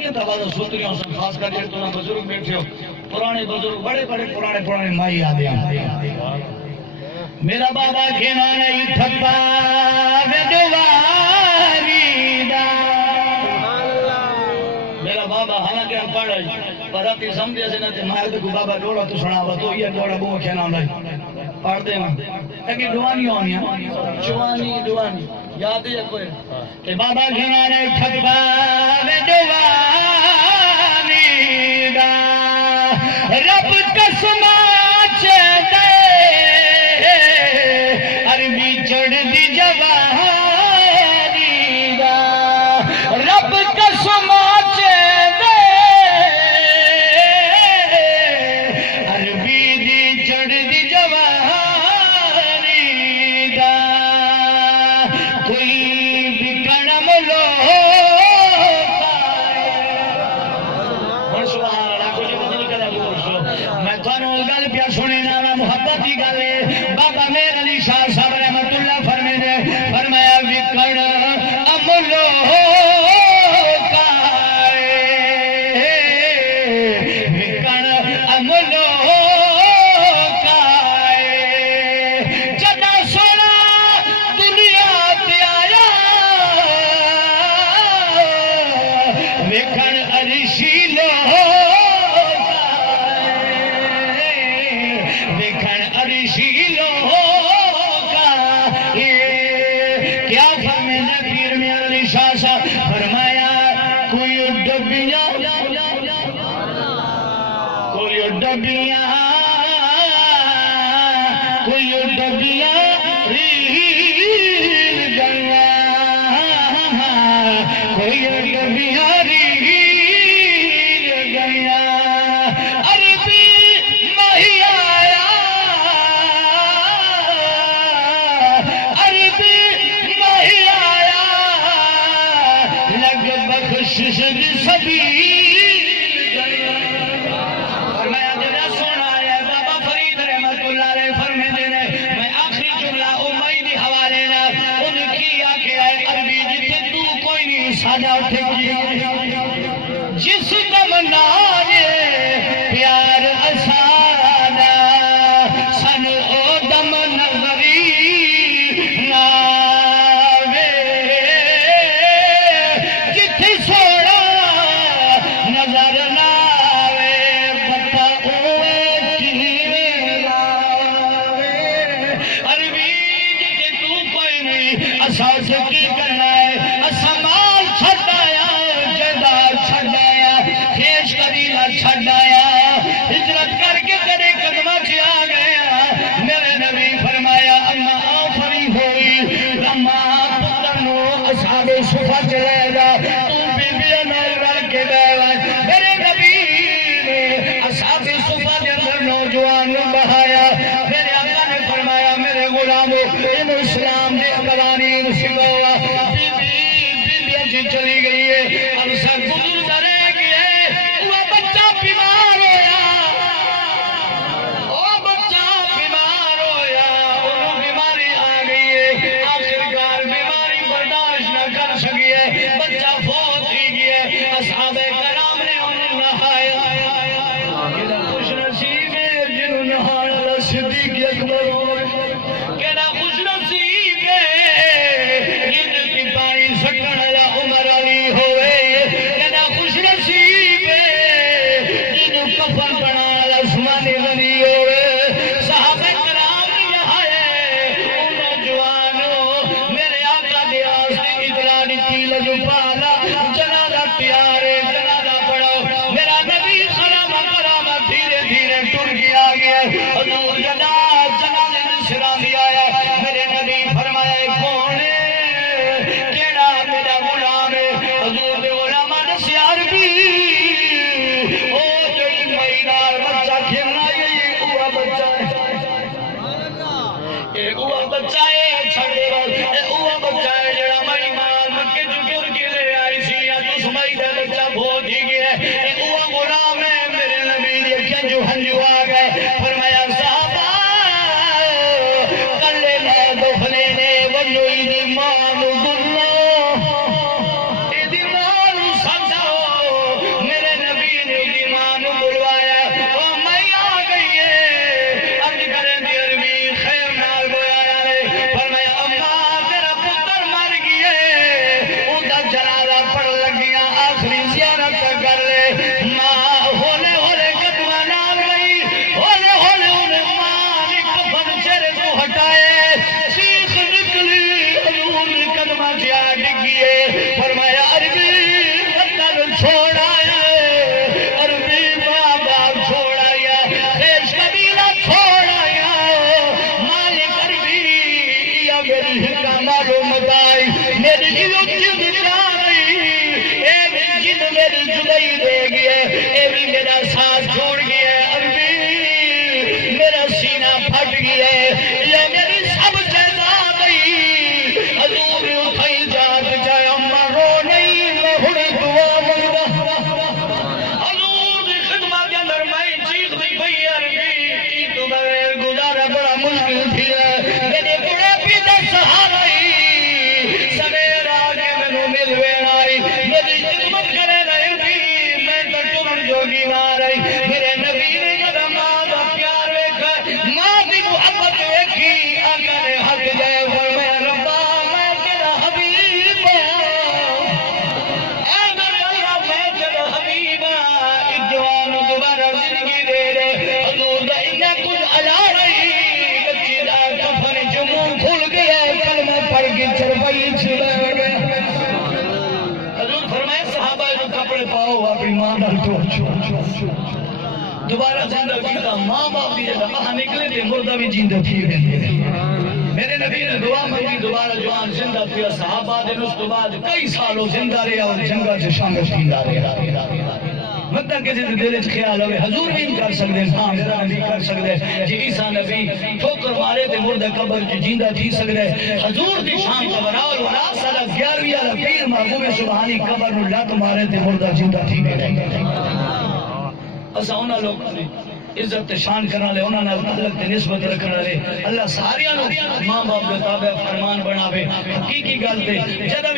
یہ تبادہ سوتریوں سے خاص کر جڑے تو بزرگ بیٹھے ہو پرانے بزرگ بڑے بڑے پرانے مائی آدھے میرا بابا کھینا نہیں تھپا ویدواری دا میرا بابا حالانکہ ہم پڑھ رہے پر اپنی سمجھے سے نہ مائر دکھو بابا ڈوڑا تو سنا ہوا تو یہ ڈوڑا بہو کھینا نہیں پڑھ دے میں لیکن دعانی ہونی ہے چوانی یاد ہے کوئی کہ بابا کھینا نہیں تھپا ویدواری دا رب قسم جس دم نارے پیار اسانا سن او دم نظری ناوے جتھے سوڑا نظر ناوے بتا اوے کیویں لاوے عربی جتھے تو کوئی نہیں اساں سے کی کرنا ہے اساں مال چھڈایا جائیداد چھڈایا خیش قبیلہ چھڈایا ہجرت کر کے تیرے قدمہ سے آ گیا میرے نبی فرمایا اما آفری ہوئی اما پتر نو اصحاب صفہ چلے جا تو بی بی انال رل کے گئے میرے نبی نے اصحاب صفہ کے اندر نوجوان نے بہایا میرے آقا نے فرمایا میرے غلاموں ان اسلام نے قوانین سکھایا بی بی اجی چلی گئی ہے عرصہ گزرتا رہ گیا وہ بچہ بیمار ہویا وہ بچہ بیمار ہویا انہوں بیماری آ گئی ہے آخرکار بیماری برداشت نہ کر سکی ہے بچہ فوت ہی گیا اصحاب کرام نے انہوں نہایا کہنا خوش نصیب ہے جنہوں نہایا صدیق اکبر کہنا خوش نصیب ہے جن کی پانی سکن یا عمر علی ہوئے کہنا خوش نصیب ہے جن کفن بنا آسمانی غنی ہوئے صحابہ کرام نہائے ان نوجوانوں میرے آقا دے آستے اطلاع دیتی لجو پالا جنازہ تیار ہے جنازہ پڑھو میرا میرا ساتھ چھوڑ گیا ہے، عربی میرا سینہ پھٹ گیا ہے، یا میری سب سے زیادہ حضور اٹھائی جات جائے اما رو نہیں میں ہڑی دعا مانگا حضور دی خدمت کے اندر میں چیخ دی پئی عربی تو بغیر گزارا بڑا مشکل تھی میرے بڑے پیتا سہارا سویر آگے میں مل ویرائی میری خدمت کرے رہے بھی میں تو ٹرن جوگی مارائی میرے نبی نے جب ماں کا پیار ویکھا ماں کی محبت ویکھی آقا نے حق جائے فرمایا ربا میں تیرا حبیب اگر اللہ میں تیرا حبیب ایک جوان دوبارہ زندگی دے رہے حضور دا انہیں کچھ علا رہی بچی دا کفن جموں کھل گیا کلمہ پڑھ کے چربائی چھڑا گیا حضور فرمائے صحابہ جو کپڑے پاؤ اپنی ماں نال تو دوبارہ زندہ کیتا ماں باپ دی جگہ باہر نکلے تھے مردہ بھی جیندہ تھی میرے نبی نے دعا مانگی دوبارہ جوان زندہ کیا صحابہ دن اس کے بعد کئی سالوں زندہ رہا اور جنگا سے شامل کیتا رہا مطلب کسی دل وچ خیال ہوئے حضور بھی کر سکتے ہاں میرا نبی کر سکتے جی عیسیٰ نبی ٹھوکر مارے تے مردہ قبر چ جیندہ تھی سکتے حضور دی شان قبر اور ولا سارا 11ویں والا پیر محبوب سبحانی قبر نو لت مارے تے مردہ جیندہ تھی گئے اسا انہاں لوگ عزت شان کرنا لے انہاں نال تعلق تے نسبت رکھنا لے اللہ ساریاں نو ماں باپ دے تابع فرمان بناوے حقیقی گل تے جدوں